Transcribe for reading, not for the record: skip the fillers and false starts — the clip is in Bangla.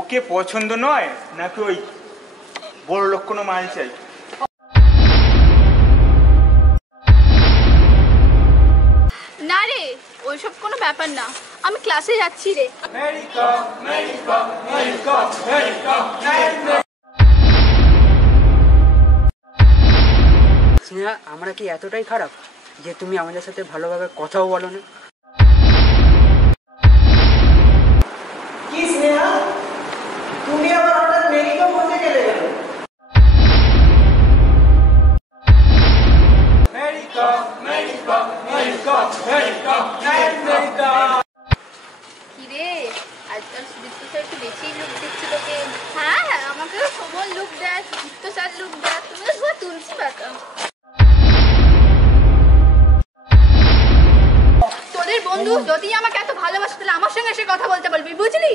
ওকে পছন্দ নয় নাকি ওই বড় লোক কোনো মাল চাই? না রে, ওইসব কোনো ব্যাপার না, আমি ক্লাসে যাচ্ছি রে। স্নেহা, আমরা কি এতটাই খারাপ যে তুমি আমাদের সাথে ভালোভাবে কথাও বলো না? কি স্নেহা, তুমি আবার হঠাৎ মেরিকে বলতে গেলে কেন? কি রে, আজকাল সুদীপ্ত স্যার একটু বেশি লুক দিচ্ছে তোকে। হ্যাঁ হ্যাঁ, আমাকেও সবল লুক দেয়, সুদীপ্ত স্যার লুক দেয়, তুমি তো পুরো তুলসী পাতা। তোদের বন্ধু যদি আমাকে এত ভালোবাসে তাহলে আমার সঙ্গে এসে কথা বলতে বলবি, বুঝলি?